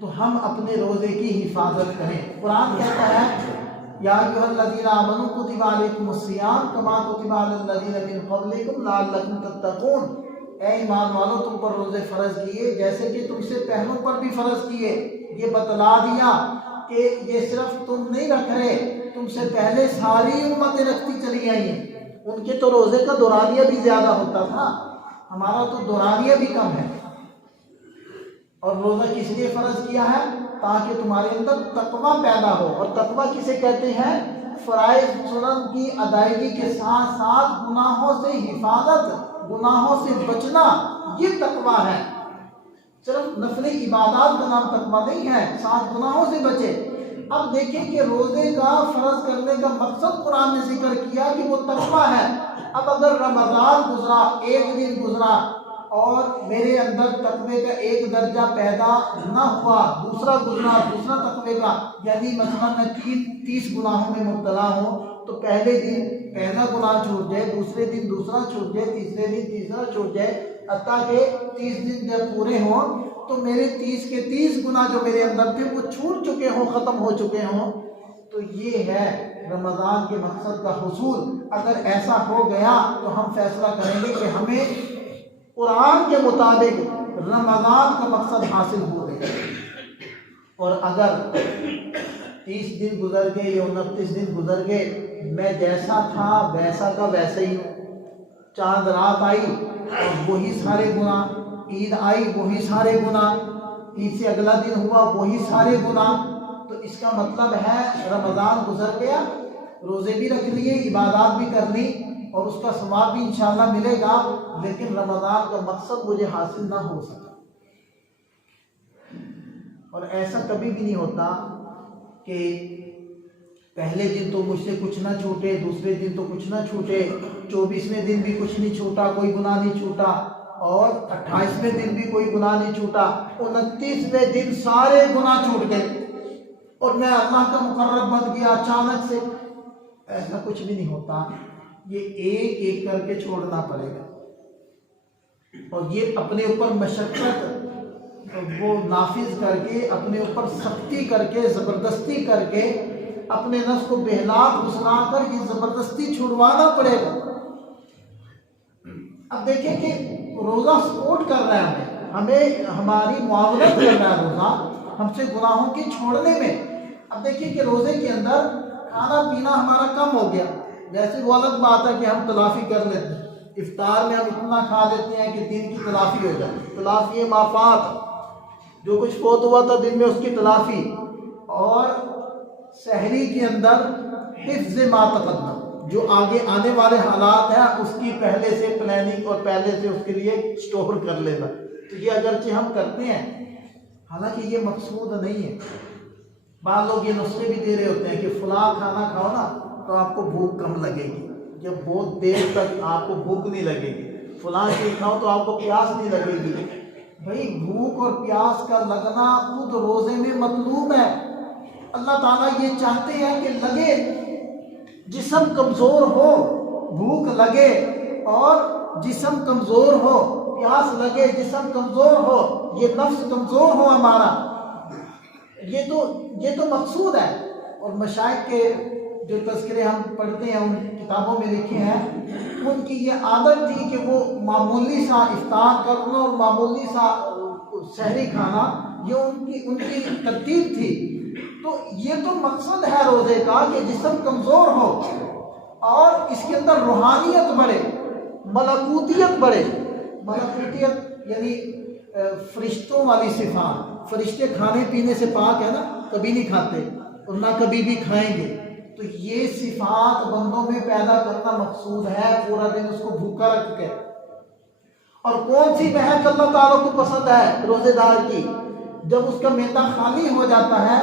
تو ہم اپنے روزے کی حفاظت کریں۔ قرآن کہتا ہے یا ایھا الذین آمنوا کتب علیکم الصیام کما کتب علی الذین من قبلکم لعلکم تتقون، اے ایمان والو تم پر روزے فرض کیے جیسے کہ تم سے پہلوں پر بھی فرض کیے۔ یہ بتلا دیا کہ یہ صرف تم نہیں رکھ رہے، تم سے پہلے ساری امتیں رکھتی چلی آئی ہیں۔ ان کے تو روزے کا دورانیہ بھی زیادہ ہوتا تھا، ہمارا تو دورانیہ بھی کم ہے۔ اور روزہ کس لیے فرض کیا ہے؟ تاکہ تمہارے اندر تقویٰ پیدا ہو۔ اور تقویٰ کسے کہتے ہیں؟ فرائض سنن کی ادائیگی کے ساتھ ساتھ گناہوں سے حفاظت، گناہوں سے بچنا، یہ تقویٰ ہے۔ صرف نفلی عبادات کا نام تقویٰ نہیں ہے، ساتھ گناہوں سے بچے۔ اب دیکھیں کہ روزے کا فرض کرنے کا مقصد قرآن نے ذکر کیا کہ وہ تقویٰ ہے۔ اب اگر رمضان گزرا، ایک دن گزرا اور میرے اندر تقوی کا ایک درجہ پیدا نہ ہوا، دوسرا گزرا دوسرا تقوی کا، یعنی مثلا میں 30 گناہوں میں مبتلا ہوں، تو پہلے دن پہلا گناہ چھوٹ جائے، دوسرے دن دوسرا چھوٹ جائے، تیسرے دن تیسرا چھوٹ جائے، حتیٰ کہ 30 دن جب پورے ہوں تو میرے 30 کے 30 گناہ جو میرے اندر تھے وہ چھوٹ چکے ہوں، ختم ہو چکے ہوں، تو یہ ہے رمضان کے مقصد کا حصول۔ اگر ایسا ہو گیا تو ہم فیصلہ کریں گے کہ ہمیں قرآن کے مطابق رمضان کا مقصد حاصل ہو گیا۔ اور اگر 30 دن گزر گئے یا 29 دن گزر گئے، میں جیسا تھا ویسا کا ویسا ہی ہوں، چاند رات آئی اور وہی سارے گناہ، عید آئی وہی سارے گناہ، عید سے اگلا دن ہوا وہی سارے گناہ، تو اس کا مطلب ہے رمضان گزر گیا، روزے بھی رکھ لیے، عبادات بھی کر لی اور اس کا ثواب بھی انشاءاللہ ملے گا، لیکن رمضان کا مقصد مجھے حاصل نہ ہو سکا۔ اور ایسا کبھی بھی نہیں ہوتا کہ پہلے دن تو مجھ سے کچھ نہ چھوٹے، دوسرے دن تو کچھ نہ چھوٹے، 24ویں دن بھی کچھ نہیں چھوٹا، کوئی گناہ نہیں چھوٹا، اور 28ویں دن بھی کوئی گناہ نہیں چھوٹا، 29ویں دن سارے گناہ چھوٹ گئے اور میں اللہ کا مقرب بن گیا اچانک سے۔ ایسا کچھ بھی نہیں ہوتا، یہ ایک ایک کر کے چھوڑنا پڑے گا، اور یہ اپنے اوپر مشقت وہ نافذ کر کے، اپنے اوپر سختی کر کے، زبردستی کر کے، اپنے نفس کو بہلا پھسلا کر یہ زبردستی چھڑوانا پڑے گا۔ اب دیکھیں کہ روزہ سپورٹ کر رہا ہے ہمیں، ہماری معاونت کر رہا ہے روزہ ہم سے گناہوں کے چھوڑنے میں۔ اب دیکھیں کہ روزے کے اندر کھانا پینا ہمارا کم ہو گیا، جیسے وہ الگ بات ہے کہ ہم تلافی کر لیتے ہیں، افطار میں ہم اتنا کھا لیتے ہیں کہ دن کی تلافی ہو جائے، تلافی مافات، جو کچھ فوت ہوا تھا دن میں اس کی تلافی، اور سحری کے اندر حفظ ما تقدم، جو آگے آنے والے حالات ہیں اس کی پہلے سے پلاننگ اور پہلے سے اس کے لیے سٹور کر لینا۔ تو یہ اگرچہ ہم کرتے ہیں، حالانکہ یہ مقصود نہیں ہے۔ بعض لوگ یہ نسخے بھی دے رہے ہوتے ہیں کہ فلاں کھانا کھاؤ نا تو آپ کو بھوک کم لگے گی، جب بہت دیر تک آپ کو بھوک نہیں لگے گی، فلاں چیز کھاؤ تو آپ کو پیاس نہیں لگے گی۔ بھائی بھوک اور پیاس کا لگنا خود روزے میں مطلوب ہے۔ اللہ تعالیٰ یہ چاہتے ہیں کہ لگے، جسم کمزور ہو، بھوک لگے اور جسم کمزور ہو، پیاس لگے جسم کمزور ہو، یہ نفس کمزور ہو ہمارا، یہ تو مقصود ہے۔ اور مشائخ کے جو تذکرے ہم پڑھتے ہیں ان کتابوں میں لکھے ہیں، ان کی یہ عادت تھی کہ وہ معمولی سا افطار کرنا اور معمولی سا سحری کھانا، یہ ان کی ترتیب تھی۔ تو یہ تو مقصد ہے روزے کا کہ جسم کمزور ہو اور اس کے اندر روحانیت بڑھے، ملکوتیت بڑھے۔ ملکوتیت یعنی فرشتوں والی صفات، فرشتے کھانے پینے سے پاک ہے نا، کبھی نہیں کھاتے اور نہ کبھی بھی کھائیں گے، تو یہ صفات بندوں میں پیدا کرنا مقصود ہے، پورا دن اس کو بھوکا رکھ کے۔ اور کون سی مہک اللہ تعالیٰ کو پسند ہے روزے دار کی؟ جب اس کا معدہ خالی ہو جاتا ہے،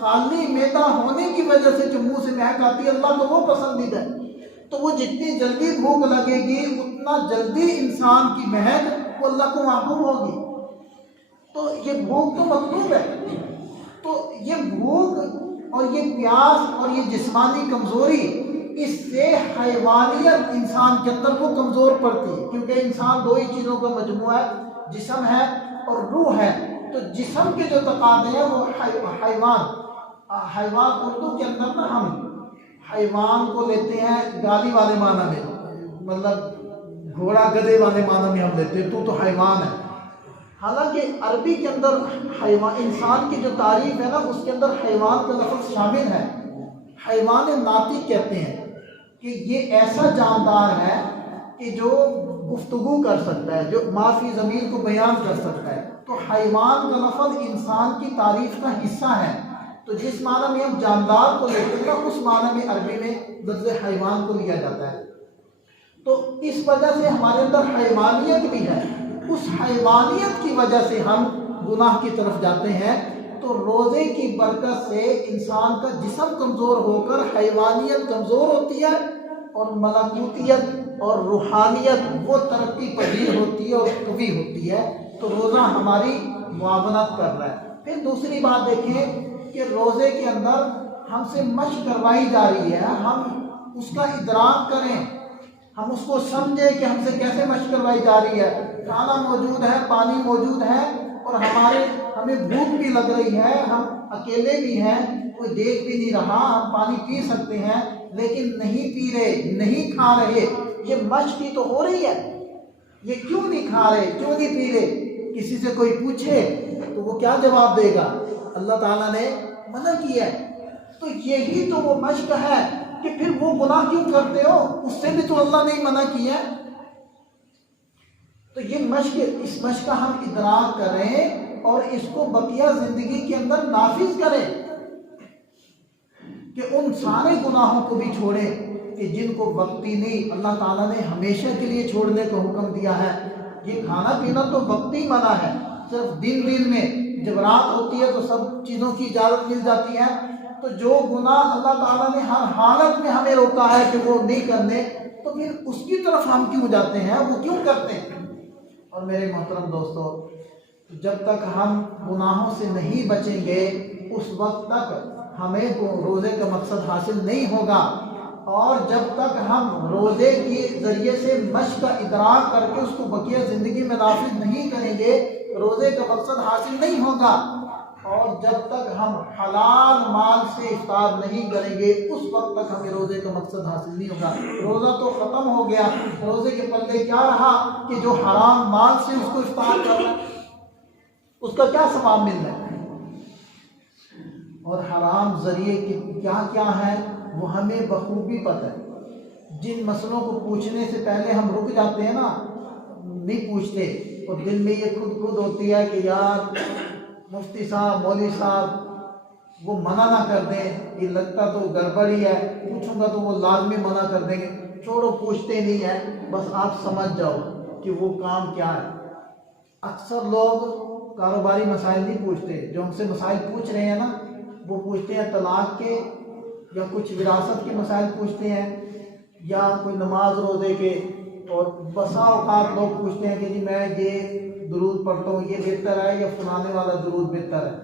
خالی معدہ ہونے کی وجہ سے جو منہ سے مہک آتی ہے، اللہ کو وہ پسندیدہ ہے۔ تو وہ جتنی جلدی بھوک لگے گی اتنا جلدی انسان کی مہک وہ اللہ کو محبوب ہوگی۔ تو یہ بھوک تو مطلوب ہے۔ تو یہ بھوک اور یہ پیاس اور یہ جسمانی کمزوری، اس سے حیوانیت انسان کے اندر وہ کمزور پڑتی ہے، کیونکہ انسان دو ہی چیزوں کا مجموعہ ہے، جسم ہے اور روح ہے۔ تو جسم کے جو تقاضے ہیں وہ حیوان اردو کے اندر نا ہم حیوان کو لیتے ہیں گالی والے معنی میں، مطلب گھوڑا گدھے والے معنی میں ہم لیتے ہیں، تو حیوان ہے۔ حالانکہ عربی کے اندر حیوان، انسان کی جو تعریف ہے نا اس کے اندر حیوان کا لفظ شامل ہے۔ حیوان ناطق کہتے ہیں کہ یہ ایسا جاندار ہے کہ جو گفتگو کر سکتا ہے، جو ما فی ضمیر کو بیان کر سکتا ہے۔ تو حیوان کا لفظ انسان کی تعریف کا حصہ ہے، تو جس معنی میں ہم جاندار کو لیتے ہیں اس معنی میں عربی میں لفظ حیوان کو لیا جاتا ہے۔ تو اس وجہ سے ہمارے اندر حیوانیت بھی ہے، اس حیوانیت کی وجہ سے ہم گناہ کی طرف جاتے ہیں۔ تو روزے کی برکت سے انسان کا جسم کمزور ہو کر حیوانیت کمزور ہوتی ہے، اور ملکوتیت اور روحانیت وہ ترقی پذیر ہوتی ہے اور قوی ہوتی ہے۔ تو روزہ ہماری معاونت کر رہا ہے۔ پھر دوسری بات دیکھیں کہ روزے کے اندر ہم سے مشق کروائی جا رہی ہے، ہم اس کا ادراک کریں، ہم اس کو سمجھیں کہ ہم سے کیسے مشق کروائی جا رہی ہے۔ کھانا موجود ہے، پانی موجود ہے، اور ہمیں بھوک بھی لگ رہی ہے، ہم اکیلے بھی ہیں، کوئی دیکھ بھی نہیں رہا، ہم پانی پی سکتے ہیں لیکن نہیں پی رہے، نہیں کھا رہے۔ یہ مشق ہی تو ہو رہی ہے، یہ کیوں نہیں کھا رہے، کیوں نہیں پی رہے؟ کسی سے کوئی پوچھے تو وہ کیا جواب دے گا؟ اللہ تعالیٰ نے منع کیا ہے۔ تو یہی تو وہ مشق ہے کہ پھر وہ گناہ کیوں کرتے ہو؟ اس سے بھی تو اللہ نے منع کیا ہے۔ تو یہ مشق، اس مشق کا ہم ادراک کریں اور اس کو بقیہ زندگی کے اندر نافذ کریں کہ ان سارے گناہوں کو بھی چھوڑیں کہ جن کو وقتی نہیں اللہ تعالیٰ نے ہمیشہ کے لیے چھوڑنے کا حکم دیا ہے۔ یہ کھانا پینا تو وقتی منع ہے، صرف دن میں جب رات ہوتی ہے تو سب چیزوں کی اجازت مل جاتی ہے۔ تو جو گناہ اللہ تعالیٰ نے ہر حالت میں ہمیں روکا ہے کہ وہ نہیں کرنے، تو پھر اس کی طرف ہم کیوں جاتے ہیں، وہ کیوں کرتے ہیں؟ اور میرے محترم دوستو، جب تک ہم گناہوں سے نہیں بچیں گے اس وقت تک ہمیں روزے کا مقصد حاصل نہیں ہوگا، اور جب تک ہم روزے کے ذریعے سے مشق کا ادراک کر کے اس کو بقیہ زندگی میں نافذ نہیں کریں گے روزے کا مقصد حاصل نہیں ہوگا، اور جب تک ہم حلال مال سے افطار نہیں کریں گے اس وقت تک ہمیں روزے کا مقصد حاصل نہیں ہوگا۔ روزہ تو ختم ہو گیا، روزے کے پلے کیا رہا کہ جو حرام مال سے اس کو افطار کر رہا ہے اس کا کیا ثواب مل رہا ہے؟ اور حرام ذریعے کیا کیا ہے وہ ہمیں بخوبی پتہ ہے۔ جن مسئلوں کو پوچھنے سے پہلے ہم رک جاتے ہیں نا، نہیں پوچھتے، اور دل میں یہ خود ہوتی ہے کہ یار مفتی صاحب، مولوی صاحب وہ منع نہ کر دیں، یہ لگتا تو گڑبڑ ہی ہے، پوچھوں گا تو وہ لازمی منع کر دیں گے، چھوڑو پوچھتے نہیں ہیں، بس آپ سمجھ جاؤ کہ وہ کام کیا ہے۔ اکثر لوگ کاروباری مسائل نہیں پوچھتے، جو ہم سے مسائل پوچھ رہے ہیں نا وہ پوچھتے ہیں طلاق کے، یا کچھ وراثت کے مسائل پوچھتے ہیں، یا کوئی نماز روزے کے، اور بسا اوقات لوگ پوچھتے ہیں کہ جی میں یہ درود پڑھتا ہوں، یہ بہتر ہے یا فلانے والا درود بہتر ہے،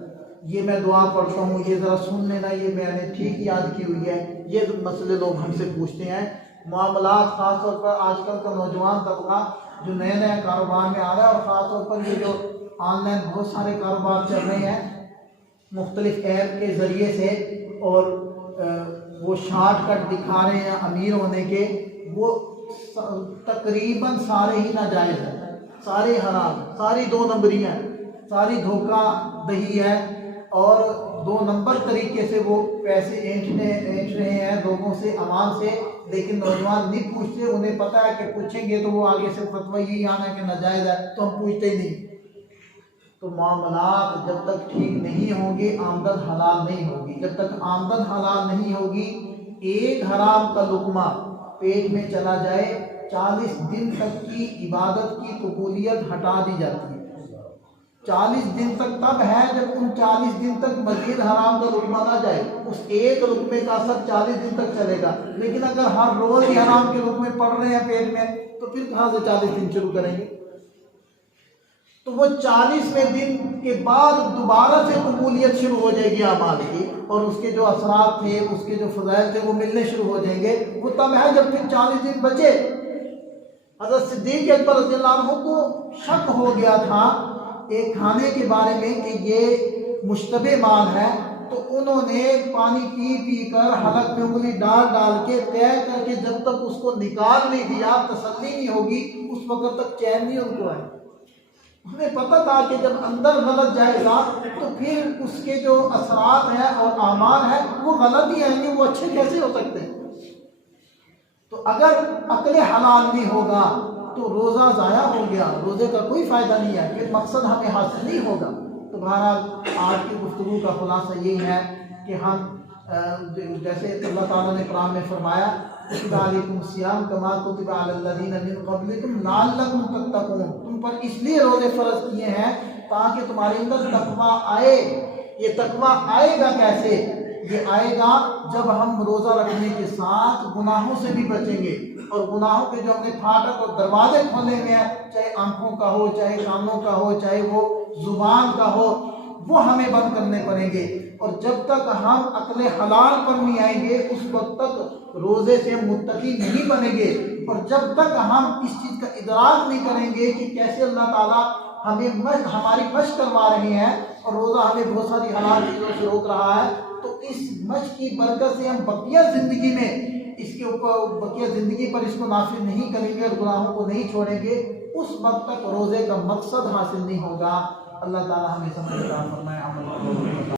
یہ میں دعا پڑھتا ہوں، یہ ذرا سن لینا، یہ میں نے ٹھیک یاد کی ہوئی ہے۔ یہ مسئلے لوگ ہم سے پوچھتے ہیں۔ معاملات خاص طور پر آج کل کا نوجوان طبقہ جو نئے کاروبار میں آ رہا ہے، اور خاص طور پر یہ جو آن لائن بہت سارے کاروبار چل رہے ہیں مختلف ایپ کے ذریعے سے، اور وہ شارٹ کٹ دکھا رہے ہیں امیر ہونے کے، وہ تقریباً سارے ہی ناجائز ہیں، سارے حرام، ساری دو نمبریاں، ساری دھوکہ دہی ہے، اور دو نمبر طریقے سے وہ پیسے اینٹ رہے ہیں لوگوں سے، عوام سے، لیکن نوجوان نہیں پوچھتے، انہیں پتہ ہے کہ پوچھیں گے تو وہ آگے سے فتویٰ یہی آنا کہ ناجائز ہے، تو ہم پوچھتے ہی نہیں۔ تو معاملات جب تک ٹھیک نہیں ہوں گے آمدن حلال نہیں ہوگی، جب تک آمدن حلال نہیں ہوگی ایک حرام کا لقمہ پیٹ میں چلا جائے 40 دن تک کی عبادت کی قبولیت ہٹا دی جاتی ہے۔ 40 دن تک تب ہے جب ان 40 دن تک مزید حرام کا لقمہ نہ جائے، اس ایک لقمے کا اثر 40 دن تک چلے گا، لیکن اگر ہر روز ہی حرام کے لقمے پڑ رہے ہیں پیٹ میں تو پھر کہاں سے 40 دن شروع کریں گے؟ تو وہ 40ویں دن کے بعد دوبارہ سے قبولیت شروع ہو جائے گی اعمال کی، اور اس کے جو اثرات تھے، اس کے جو فضائل تھے وہ ملنے شروع ہو جائیں گے۔ وہ تب ہے جب پھر 40 دن بچے۔ حضرت صدیق اکبر رضی اللہ عنہ کو شک ہو گیا تھا ایک کھانے کے بارے میں کہ یہ مشتبہ مال ہے، تو انہوں نے پانی پی پی کر حلق میں انگلی ڈال ڈال کے طے کر کے جب تک اس کو نکال نہیں دیا، تسلی نہیں ہوگی، اس وقت تک چین نہیں ان کو ہے۔ ہمیں پتہ تھا کہ جب اندر غلط جائے گا تو پھر اس کے جو اثرات ہیں اور اعمال ہیں وہ غلط ہی آئیں گے، وہ اچھے کیسے ہو سکتے ہیں؟ تو اگر عقل حلال نہیں ہوگا تو روزہ ضائع ہو گیا، روزے کا کوئی فائدہ نہیں ہے، پھر مقصد ہمیں حاصل نہیں ہوگا۔ تو بہرحال آج کی گفتگو کا خلاصہ یہ ہے کہ ہم جیسے اللہ تعالیٰ نے قرآن میں فرمایا کتب علیکم الصیام کما کتب علی الذین من قبلکم لعلکم تتقون، تم پر اس لیے روزے فرض کیے ہیں تاکہ تمہارے اندر تقویٰ آئے۔ یہ تقویٰ آئے گا کیسے؟ یہ آئے گا جب ہم روزہ رکھنے کے ساتھ گناہوں سے بھی بچیں گے، اور گناہوں کے جو ہم نے پھاٹک اور دروازے کھولے ہوئے ہیں، چاہے آنکھوں کا ہو، چاہے کانوں کا ہو، چاہے وہ زبان کا ہو، وہ ہمیں بند کرنے پڑیں گے۔ اور جب تک ہم عقل حلال پر نہیں آئیں گے اس وقت تک روزے سے متقی نہیں بنیں گے، اور جب تک ہم اس چیز کا ادراک نہیں کریں گے کہ کیسے اللہ تعالیٰ ہماری مشق کروا رہے ہیں اور روزہ ہمیں بہت ساری حلال چیزوں سے روک رہا ہے، تو اس مشق کی برکت سے ہم بقیہ زندگی میں اس کے اوپر بقیہ زندگی پر اس کو نافذ نہیں کریں گے اور گناہوں کو نہیں چھوڑیں گے، اس وقت تک روزے کا مقصد حاصل نہیں ہوگا۔ اللہ تعالیٰ ہمیں سمجھ عطا فرمائے، عمل